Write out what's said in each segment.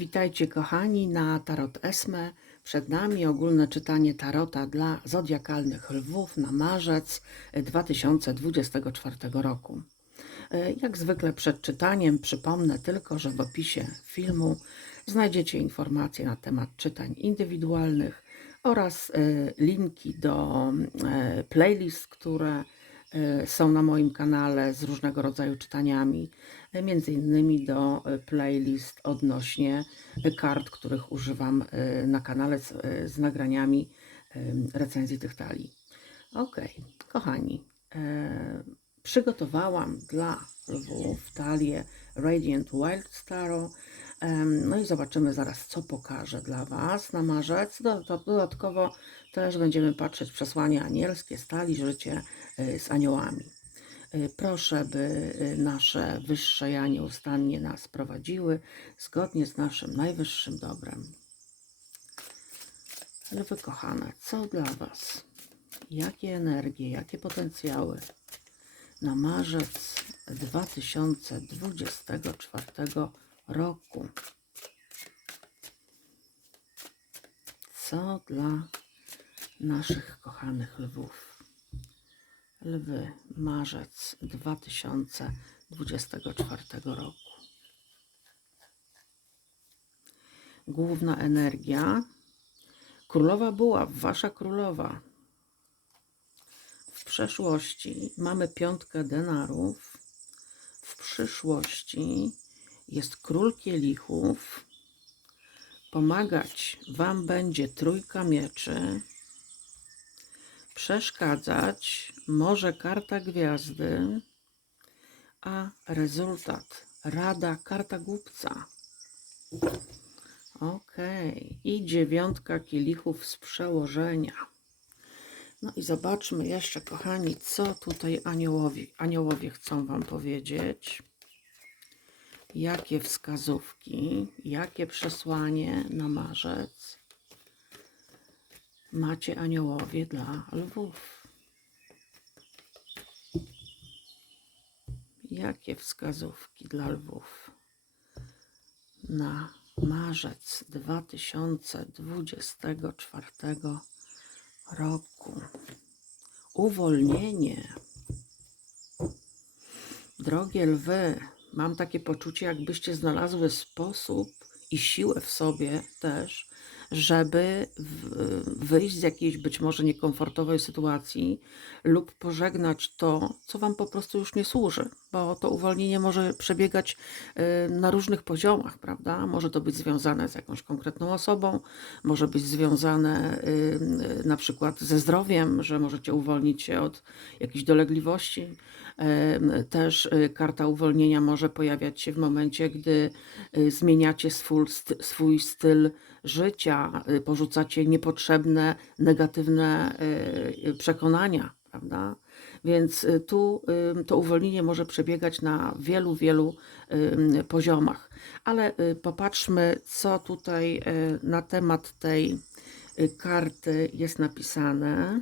Witajcie kochani na Tarot Esme. Przed nami ogólne czytanie Tarota dla zodiakalnych lwów na marzec 2024 roku. E, Jak zwykle przed czytaniem przypomnę tylko, że w opisie filmu znajdziecie informacje na temat czytań indywidualnych oraz e, linki do e, playlist, które są na moim kanale z różnego rodzaju czytaniami, e, między innymi do e, playlist odnośnie kart, których używam na kanale z, z nagraniami recenzji tych talii. Ok, kochani, przygotowałam dla lwów talię Radiant Wild Star. Em, No i zobaczymy zaraz, co pokażę dla Was na marzec. Do- do- Dodatkowo też będziemy patrzeć przesłania anielskie, stali życie y, z aniołami. Y, Proszę, by y, nasze wyższe ja nieustannie nas prowadziły zgodnie z naszym najwyższym dobrem. Lwy kochane, co dla Was? Jakie energie, jakie potencjały na marzec 2024 roku? Co dla naszych kochanych lwów? Lwy, marzec 2024 roku. Główna energia. Królowa Buław, wasza królowa. W przeszłości mamy piątkę denarów. W przyszłości jest król kielichów. Pomagać wam będzie trójka mieczy. Przeszkadzać może karta gwiazdy, a rezultat rada karta głupca. Okej, i dziewiątka kielichów z przełożenia. No i zobaczmy jeszcze, kochani, co tutaj aniołowie, aniołowie chcą Wam powiedzieć. Jakie wskazówki, jakie przesłanie na marzec macie aniołowie dla lwów? Jakie wskazówki dla lwów na marzec 2024 roku? Uwolnienie. Drogie lwy, mam takie poczucie, jakbyście znalazły sposób i siłę w sobie też, żeby wyjść z jakiejś być może niekomfortowej sytuacji lub pożegnać to, co Wam po prostu już nie służy, bo to uwolnienie może przebiegać y, na różnych poziomach, prawda? Może to być związane z jakąś konkretną osobą, może być związane y, na przykład ze zdrowiem, że możecie uwolnić się od jakichś dolegliwości. Też y, karta uwolnienia może pojawiać się w momencie, gdy zmieniacie swój, swój styl życia, y, porzucacie niepotrzebne, negatywne y, y, przekonania, prawda? Więc tu to uwolnienie może przebiegać na wielu, wielu poziomach. Ale popatrzmy, co tutaj na temat tej karty jest napisane.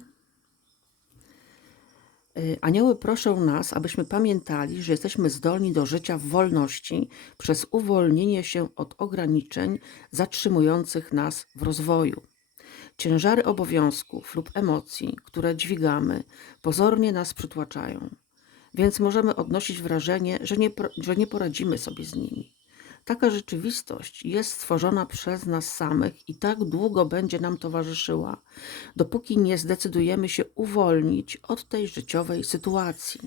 Y, Anioły proszą nas, abyśmy pamiętali, że jesteśmy zdolni do życia w wolności przez uwolnienie się od ograniczeń zatrzymujących nas w rozwoju. Ciężary obowiązków lub emocji, które dźwigamy, pozornie nas przytłaczają, więc możemy odnosić wrażenie, że nie, że nie poradzimy sobie z nimi. Taka rzeczywistość jest stworzona przez nas samych i tak długo będzie nam towarzyszyła, dopóki nie zdecydujemy się uwolnić od tej życiowej sytuacji.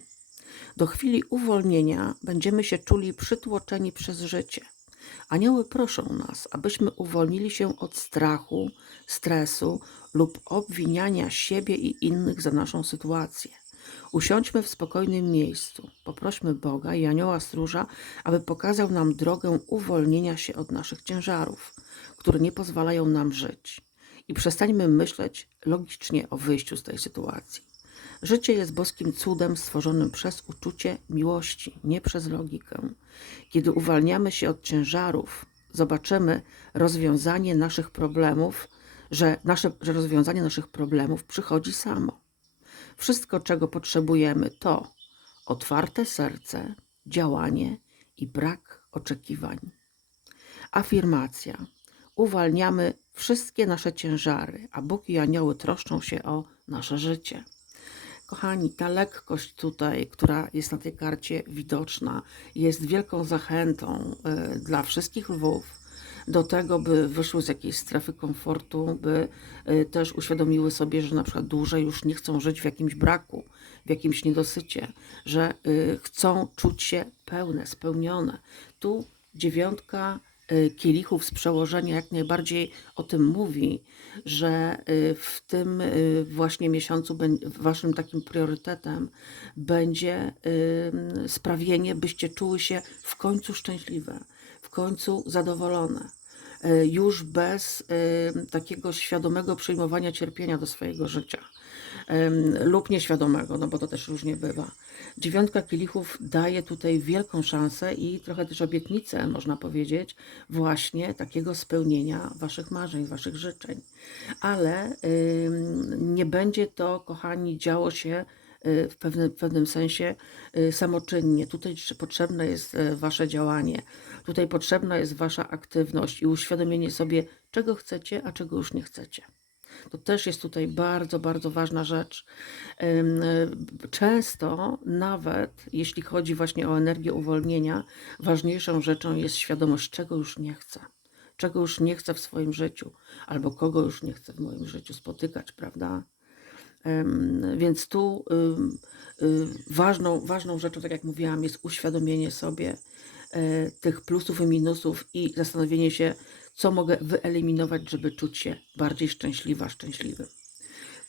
Do chwili uwolnienia będziemy się czuli przytłoczeni przez życie. Anioły proszą nas, abyśmy uwolnili się od strachu, stresu lub obwiniania siebie i innych za naszą sytuację. Usiądźmy w spokojnym miejscu. Poprośmy Boga i anioła stróża, aby pokazał nam drogę uwolnienia się od naszych ciężarów, które nie pozwalają nam żyć. I przestańmy myśleć logicznie o wyjściu z tej sytuacji. Życie jest boskim cudem stworzonym przez uczucie miłości, nie przez logikę. Kiedy uwalniamy się od ciężarów, zobaczymy rozwiązanie naszych problemów, że, nasze, że rozwiązanie naszych problemów przychodzi samo. Wszystko, czego potrzebujemy, to otwarte serce, działanie i brak oczekiwań. Afirmacja. Uwalniamy wszystkie nasze ciężary, a Bóg i anioły troszczą się o nasze życie. Kochani, ta lekkość tutaj, która jest na tej karcie widoczna, jest wielką zachętą y, dla wszystkich lwów do tego, by wyszły z jakiejś strefy komfortu, by y, też uświadomiły sobie, że na przykład dłużej już nie chcą żyć w jakimś braku, w jakimś niedosycie, że y, chcą czuć się pełne, spełnione. Tu dziewiątka y, kielichów z przełożenia jak najbardziej o tym mówi, że w tym właśnie miesiącu waszym takim priorytetem będzie sprawienie, byście czuły się w końcu szczęśliwe, końcu zadowolone. y, Już bez y, takiego świadomego przyjmowania cierpienia do swojego życia em, lub nieświadomego, no bo to też różnie bywa. Dziewiątka kielichów daje tutaj wielką szansę i trochę też obietnicę, można powiedzieć, właśnie takiego spełnienia waszych marzeń, waszych życzeń. Ale nie będzie to, kochani, działo się w pewnym, w pewnym sensie y, samoczynnie. Tutaj trze- potrzebne jest y, wasze działanie. Tutaj potrzebna jest wasza aktywność i uświadomienie sobie, czego chcecie, a czego już nie chcecie. To też jest tutaj bardzo, bardzo ważna rzecz. Y, Często, nawet jeśli chodzi właśnie o energię uwolnienia, ważniejszą rzeczą jest świadomość, czego już nie chcę. Czego już nie chcę w swoim życiu, albo kogo już nie chcę w moim życiu spotykać, prawda? Więc tu y, ważną, ważną rzeczą, tak jak mówiłam, jest uświadomienie sobie e, tych plusów i minusów i zastanowienie się, co mogę wyeliminować, żeby czuć się bardziej szczęśliwa, szczęśliwy.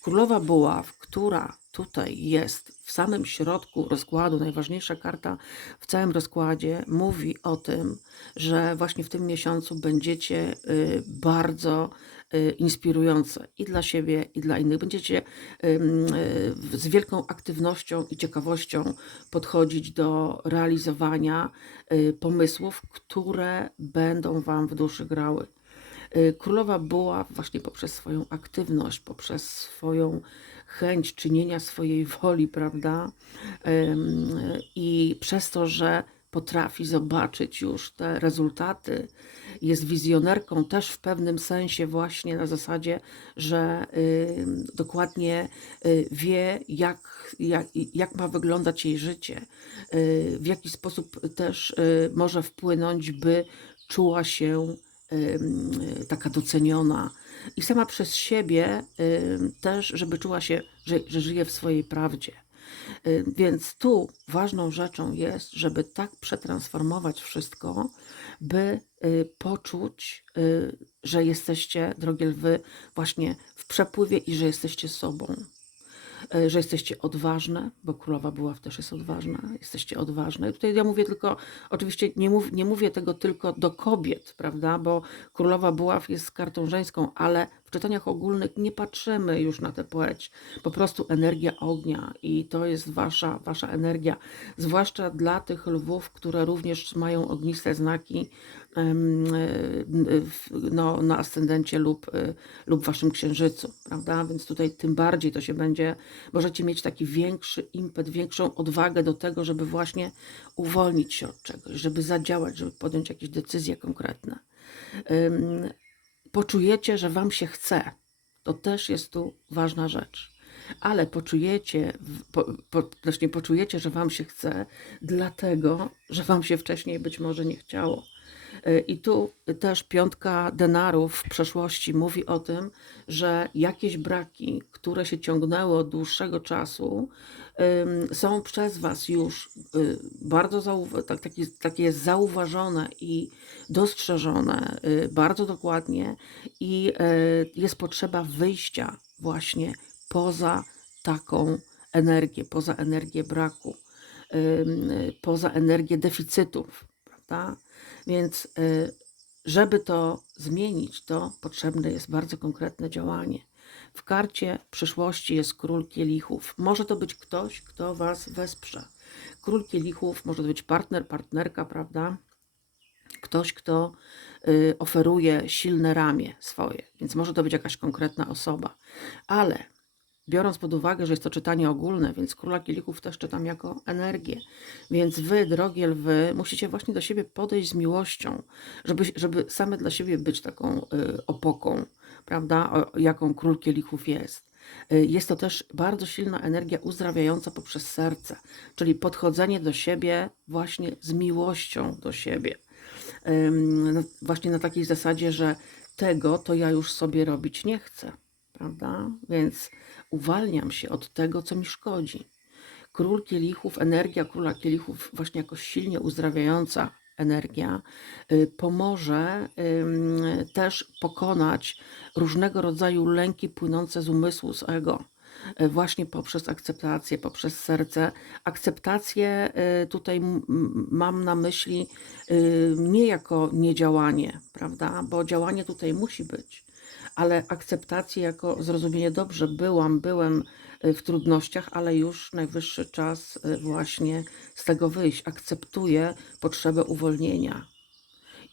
Królowa Buław, która tutaj jest w samym środku rozkładu, najważniejsza karta w całym rozkładzie, mówi o tym, że właśnie w tym miesiącu będziecie y, bardzo inspirujące i dla siebie, i dla innych. Będziecie y, z wielką aktywnością i ciekawością podchodzić do realizowania y, pomysłów, które będą Wam w duszy grały. Y, Królowa była właśnie poprzez swoją aktywność, poprzez swoją chęć czynienia swojej woli, prawda? I przez to, że potrafi zobaczyć już te rezultaty, jest wizjonerką też w pewnym sensie, właśnie na zasadzie, że dokładnie y, wie, jak, jak, jak ma wyglądać jej życie, y, w jaki sposób też y, może wpłynąć, by czuła się taka doceniona. I sama przez siebie też, żeby czuła się, że, że żyje w swojej prawdzie. Y, Więc tu ważną rzeczą jest, żeby tak przetransformować wszystko, by y, poczuć, y, że jesteście, drogie lwy, właśnie w przepływie i że jesteście sobą że jesteście odważne, bo królowa była też jest odważna, jesteście odważne. I tutaj ja mówię tylko, oczywiście nie, mów, nie mówię tego tylko do kobiet, prawda, bo królowa buław jest kartą żeńską, ale w czytaniach ogólnych nie patrzymy już na tę płeć. Po prostu energia ognia i to jest wasza, wasza energia, zwłaszcza dla tych lwów, które również mają ogniste znaki e, no, na ascendencie lub, e, lub waszym księżycu, prawda? Więc tutaj tym bardziej to się będzie, możecie mieć taki większy impet, większą odwagę do tego, żeby właśnie uwolnić się od czegoś, żeby zadziałać, żeby podjąć jakieś decyzje konkretne. Poczujecie, że wam się chce. To też jest tu ważna rzecz. Ale poczujecie, po, po, poczujecie, że wam się chce, dlatego, że wam się wcześniej być może nie chciało. Y, I tu też piątka denarów w przeszłości mówi o tym, że jakieś braki, które się ciągnęły od dłuższego czasu, są przez Was już y, bardzo tak, takie, takie zauważone i dostrzeżone y, bardzo dokładnie i jest potrzeba wyjścia właśnie poza taką energię, poza energię braku, poza energię deficytów, Więc y, żeby to zmienić, to potrzebne jest bardzo konkretne działanie. W karcie przyszłości jest król kielichów. Może to być ktoś, kto Was wesprze. Król kielichów może to być partner, partnerka, prawda? Ktoś, kto y, oferuje silne ramię swoje, więc może to być jakaś konkretna osoba. Ale biorąc pod uwagę, że jest to czytanie ogólne, więc króla kielichów też czytam jako energię. Więc wy, drogie lwy, musicie właśnie do siebie podejść z miłością, żeby, żeby same dla siebie być taką y, opoką, prawda, o, jaką król kielichów jest. Y, Jest to też bardzo silna energia uzdrawiająca poprzez serce, czyli podchodzenie do siebie właśnie z miłością do siebie. Właśnie na takiej zasadzie, że tego to ja już sobie robić nie chcę, prawda? Więc uwalniam się od tego, co mi szkodzi. Król kielichów, energia króla kielichów, właśnie jako silnie uzdrawiająca energia, y, pomoże też pokonać różnego rodzaju lęki płynące z umysłu, z ego. y, Właśnie poprzez akceptację, poprzez serce. Akceptację y, tutaj mam na myśli nie jako niedziałanie, prawda? Bo działanie tutaj musi być, ale akceptację jako zrozumienie dobrze, byłam, byłem y, w trudnościach, ale już najwyższy czas y, właśnie z tego wyjść. Akceptuję potrzebę uwolnienia.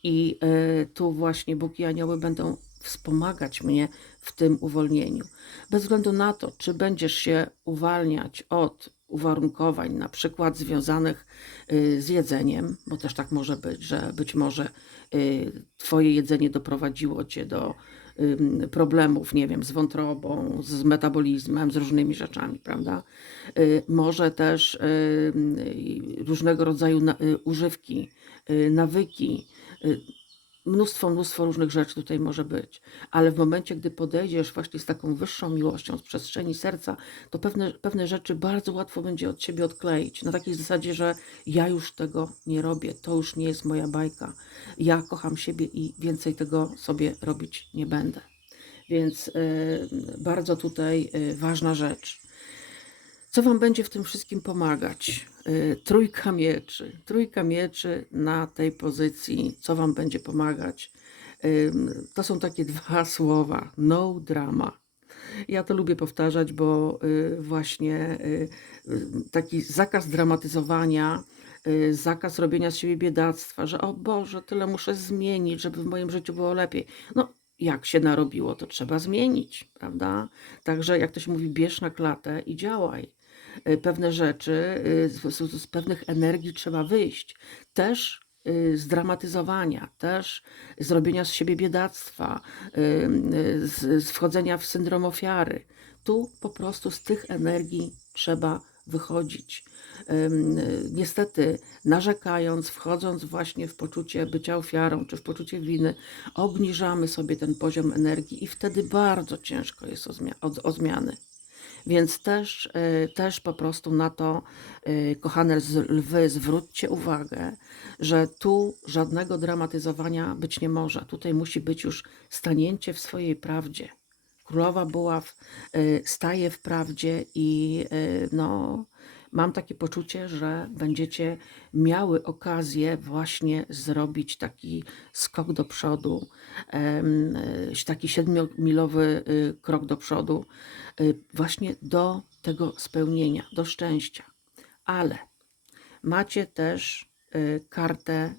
I y, tu właśnie Bóg i anioły będą wspomagać mnie w tym uwolnieniu. Bez względu na to, czy będziesz się uwalniać od uwarunkowań, na przykład związanych z jedzeniem, bo też tak może być, że być może Twoje jedzenie doprowadziło Cię do problemów, nie wiem, z wątrobą, z metabolizmem, z różnymi rzeczami, prawda? Y, Może też różnego rodzaju y, używki, y, nawyki, mnóstwo, mnóstwo różnych rzeczy tutaj może być, ale w momencie, gdy podejdziesz właśnie z taką wyższą miłością, z przestrzeni serca, to pewne, pewne rzeczy bardzo łatwo będzie od siebie odkleić. Na takiej zasadzie, że ja już tego nie robię, to już nie jest moja bajka. Ja kocham siebie i więcej tego sobie robić nie będę. Więc y, bardzo tutaj y, ważna rzecz. Co Wam będzie w tym wszystkim pomagać? Y, Trójka mieczy. Trójka mieczy na tej pozycji. Co Wam będzie pomagać? To są takie dwa słowa. No drama. Ja to lubię powtarzać, bo y, właśnie y, taki zakaz dramatyzowania, zakaz robienia z siebie biedactwa, że o Boże, tyle muszę zmienić, żeby w moim życiu było lepiej. No, jak się narobiło, to trzeba zmienić, prawda? Także, jak to się mówi, bierz na klatę i działaj. Y, Pewne rzeczy, y, z, z, pewnych energii trzeba wyjść. Też y, zdramatyzowania, też zrobienia z siebie biedactwa, z, z wchodzenia w syndrom ofiary. Tu po prostu z tych energii trzeba wychodzić. Niestety, narzekając, wchodząc właśnie w poczucie bycia ofiarą czy w poczucie winy, obniżamy sobie ten poziom energii i wtedy bardzo ciężko jest o, o, o zmiany. Więc też, y, też po prostu na to, y, kochane lwy, zwróćcie uwagę, że tu żadnego dramatyzowania być nie może. Tutaj musi być już stanięcie w swojej prawdzie. Królowa Buław y, staje w prawdzie i no, mam takie poczucie, że będziecie miały okazję właśnie zrobić taki skok do przodu, y, taki siedmiomilowy y, krok do przodu, y, właśnie do tego spełnienia, do szczęścia. Ale macie też y, kartę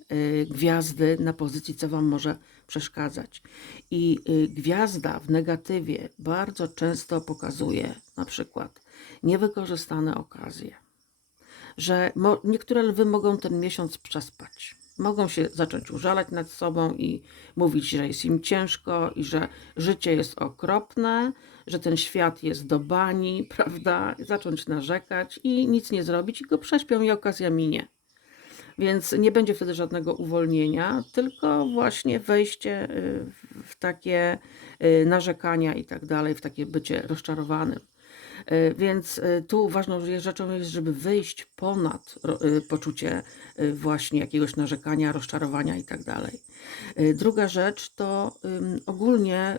gwiazdy na pozycji, co Wam może przeszkadzać. I gwiazda w negatywie bardzo często pokazuje na przykład niewykorzystane okazje, że niektóre lwy mogą ten miesiąc przespać. Mogą się zacząć użalać nad sobą i mówić, że jest im ciężko i że życie jest okropne, że ten świat jest do bani, prawda? Zacząć narzekać i nic nie zrobić i go prześpią i okazja minie. Więc nie będzie wtedy żadnego uwolnienia, tylko właśnie wejście y, w- w takie y, narzekania i tak dalej, w takie bycie rozczarowanym. Y, Więc y, tu ważną rzeczą jest, żeby wyjść ponad y, poczucie właśnie jakiegoś narzekania, rozczarowania i tak Druga rzecz to ogólnie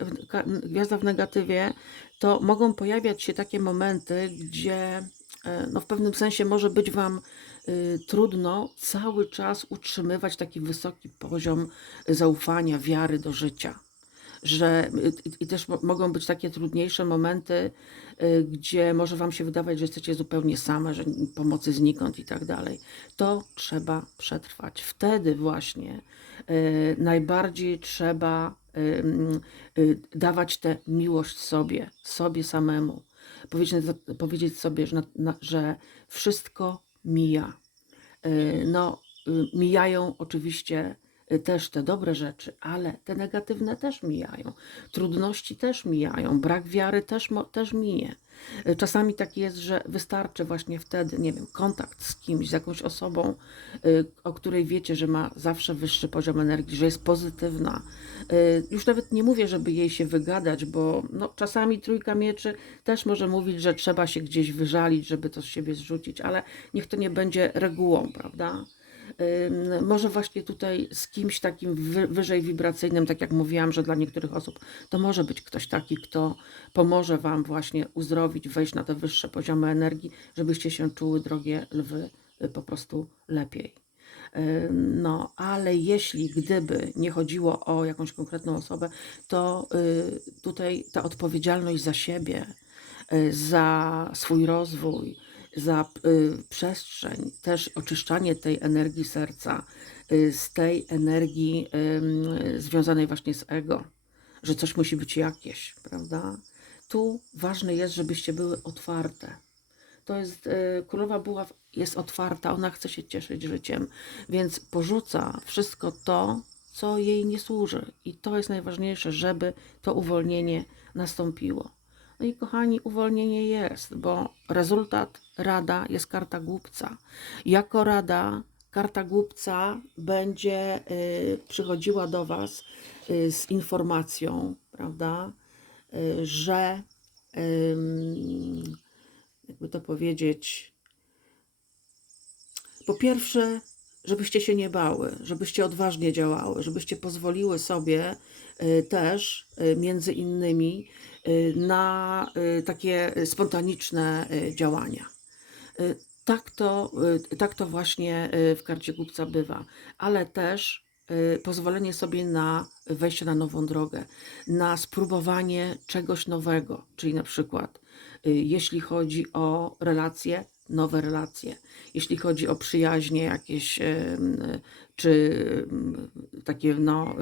gwiazda w negatywie to mogą pojawiać się takie momenty, gdzie e, no, w pewnym sensie może być Wam trudno cały czas utrzymywać taki wysoki poziom zaufania, wiary do życia. Że y, i- też mo- mogą być takie trudniejsze momenty, y, gdzie może Wam się wydawać, że jesteście zupełnie same, że pomocy znikąd i tak dalej. To trzeba przetrwać. Wtedy właśnie y, najbardziej trzeba dawać tę miłość sobie, sobie samemu. Powiedzieć, powiedzieć sobie, że, na, że wszystko mija. No, mijają oczywiście też te dobre rzeczy, ale te negatywne też mijają. Trudności też mijają, brak wiary też, też minie. Y, Czasami tak jest, że wystarczy właśnie wtedy, nie wiem, kontakt z kimś, z jakąś osobą, y, o której wiecie, że ma zawsze wyższy poziom energii, że jest pozytywna. Y, Już nawet nie mówię, żeby jej się wygadać, bo no, czasami trójka mieczy też może mówić, że trzeba się gdzieś wyżalić, żeby to z siebie zrzucić, ale niech to nie będzie regułą, prawda? Może właśnie tutaj z kimś takim wy, wyżej wibracyjnym, tak jak mówiłam, że dla niektórych osób to może być ktoś taki, kto pomoże Wam właśnie uzdrowić, wejść na te wyższe poziomy energii, żebyście się czuły, drogie lwy, y, po prostu lepiej. No, ale jeśli gdyby nie chodziło o jakąś konkretną osobę, to y, tutaj ta odpowiedzialność za siebie, y, za swój rozwój, za y, przestrzeń, też oczyszczanie tej energii serca, y, z tej energii ym, związanej właśnie z ego, że coś musi być jakieś, prawda? Tu ważne jest, żebyście były otwarte. To jest, y, królowa była, jest otwarta, ona chce się cieszyć życiem, więc porzuca wszystko to, co jej nie służy. I to jest najważniejsze, żeby to uwolnienie nastąpiło. No i kochani, uwolnienie jest, bo rezultat rada jest karta głupca. Jako rada karta głupca będzie y, przychodziła do Was y, z informacją, prawda, y, że jakby to powiedzieć, po pierwsze, żebyście się nie bały, żebyście odważnie działały, żebyście pozwoliły sobie też między innymi na takie spontaniczne działania. Y, Tak to, y, tak to właśnie y, w karcie głupca bywa, ale też pozwolenie sobie na wejście na nową drogę, na spróbowanie czegoś nowego, czyli na przykład jeśli chodzi o relacje, nowe relacje, jeśli chodzi o przyjaźnie jakieś, czy takie no,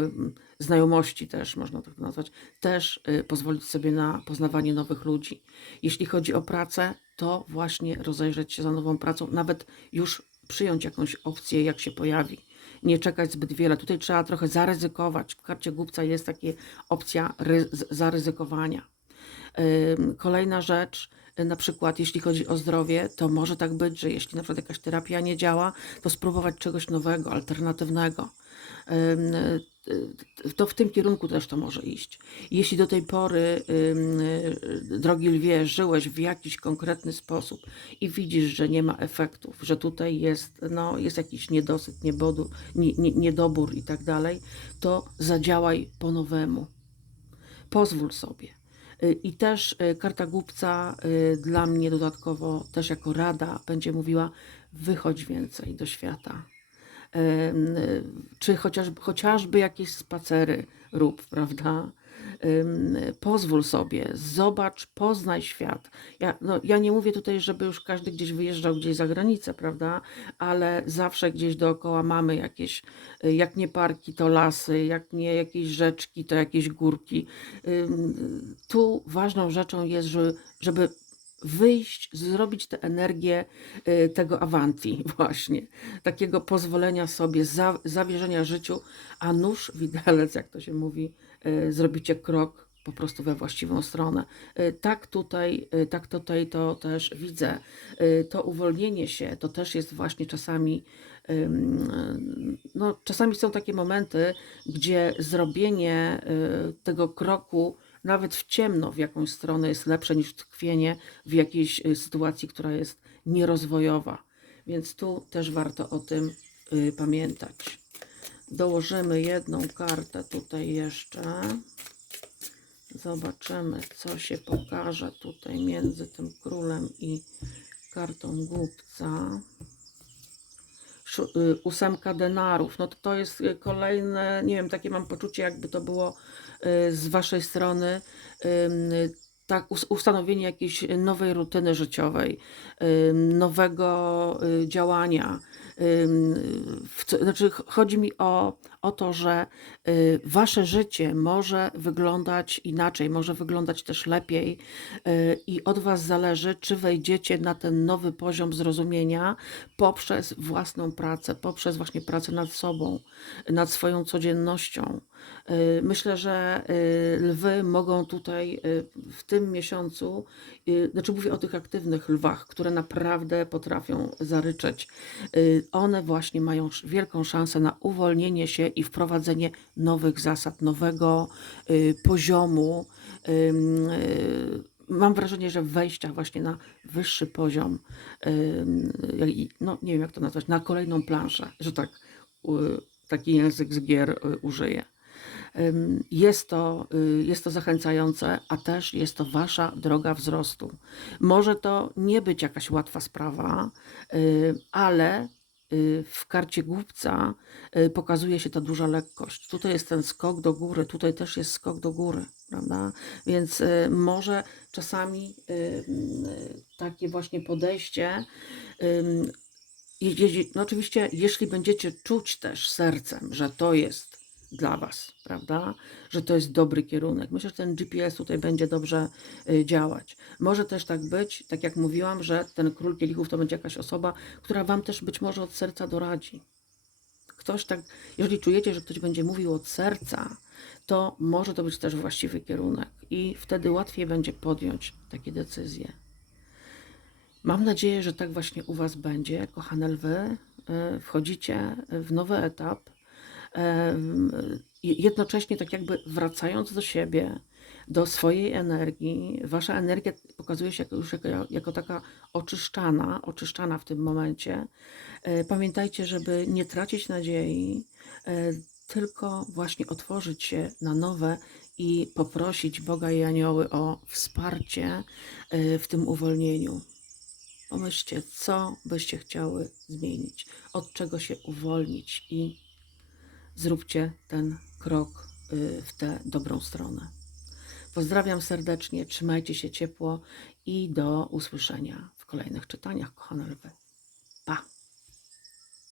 znajomości też, można tak nazwać, też y, pozwolić sobie na poznawanie nowych ludzi. Jeśli chodzi o pracę, to właśnie rozejrzeć się za nową pracą, nawet już przyjąć jakąś opcję, jak się pojawi. Nie czekać zbyt wiele. Tutaj trzeba trochę zaryzykować. W karcie głupca jest taka opcja zaryzykowania. Kolejna rzecz, y, na przykład jeśli chodzi o zdrowie, to może tak być, że jeśli na przykład jakaś terapia nie działa, to spróbować czegoś nowego, alternatywnego. To w tym kierunku też to może iść. Jeśli do tej pory, y, drogi lwie, żyłeś w jakiś konkretny sposób i widzisz, że nie ma efektów, że tutaj jest, no, jest jakiś niedosyt, niebodu, nie, nie, niedobór i tak dalej, to zadziałaj po nowemu pozwól sobie. Y, I też y, karta głupca y, dla mnie dodatkowo, też jako rada, będzie mówiła: wychodź więcej do świata. Czy chociażby, chociażby jakieś spacery rób, prawda? Pozwól sobie, zobacz, poznaj świat. Ja, no, ja nie mówię tutaj, żeby już każdy gdzieś wyjeżdżał gdzieś za granicę, prawda? Ale zawsze gdzieś dookoła mamy jakieś, y, jak nie parki, to lasy, jak nie jakieś rzeczki, to jakieś górki. Tu ważną rzeczą jest, że, żeby wyjść, zrobić tę energię y, tego awanti właśnie, takiego pozwolenia sobie, za, zawierzenia życiu, a nóż widelec, jak to się mówi, y, zrobicie krok po prostu we właściwą stronę. Y, Tak tutaj, tak tutaj to też widzę. To uwolnienie się to też jest właśnie czasami, no czasami są takie momenty, gdzie zrobienie tego kroku nawet w ciemno w jakąś stronę jest lepsze niż tkwienie w jakiejś y, sytuacji, która jest nierozwojowa. Więc tu też warto o tym y, pamiętać. Dołożymy jedną kartę tutaj jeszcze. Zobaczymy, co się pokaże tutaj między tym królem i kartą głupca. Y, Ósemka denarów. No to to jest y, kolejne, nie wiem, takie mam poczucie, jakby to było y, z waszej strony. Tak, us- ustanowienie jakiejś nowej rutyny życiowej, nowego działania, w znaczy ch- chodzi mi o, o to, że y, wasze życie może wyglądać inaczej, może wyglądać też lepiej y, i od was zależy, czy wejdziecie na ten nowy poziom zrozumienia poprzez własną pracę, poprzez właśnie pracę nad sobą, nad swoją codziennością. Y, Myślę, że y, lwy mogą tutaj y, w tym miesiącu, znaczy mówię o tych aktywnych lwach, które naprawdę potrafią zaryczeć. One właśnie mają wielką szansę na uwolnienie się i wprowadzenie nowych zasad, nowego poziomu. Mam wrażenie, że wejścia właśnie na wyższy poziom, no nie wiem jak to nazwać, na kolejną planszę, że tak taki język z gier użyję. Jest to, y, jest to zachęcające, a też jest to wasza droga wzrostu. Może to nie być jakaś łatwa sprawa, y, ale y, w karcie głupca pokazuje się ta duża lekkość. Tutaj jest ten skok do góry, tutaj też jest skok do góry, prawda? Więc może czasami takie właśnie podejście no oczywiście, jeśli będziecie czuć też sercem, że to jest dla Was, prawda? Że to jest dobry kierunek. Myślę, że ten GPS tutaj będzie dobrze y, działać. Może też tak być, tak jak mówiłam, że ten król kielichów to będzie jakaś osoba, która Wam też być może od serca doradzi. Ktoś tak, jeżeli czujecie, że ktoś będzie mówił od serca, to może to być też właściwy kierunek i wtedy łatwiej będzie podjąć takie decyzje. Mam nadzieję, że tak właśnie u Was będzie, kochane lwy. E, Wchodzicie w nowy etap, jednocześnie tak jakby wracając do siebie, do swojej energii. Wasza energia pokazuje się już jako, jako taka oczyszczana, oczyszczana w tym momencie. E, Pamiętajcie, żeby nie tracić nadziei, e, tylko właśnie otworzyć się na nowe i poprosić Boga i anioły o wsparcie e, w tym uwolnieniu. Pomyślcie, co byście chciały zmienić, od czego się uwolnić i zróbcie ten krok y, w tę dobrą stronę. Pozdrawiam serdecznie, trzymajcie się ciepło i do usłyszenia w kolejnych czytaniach, kochane lwy. Pa!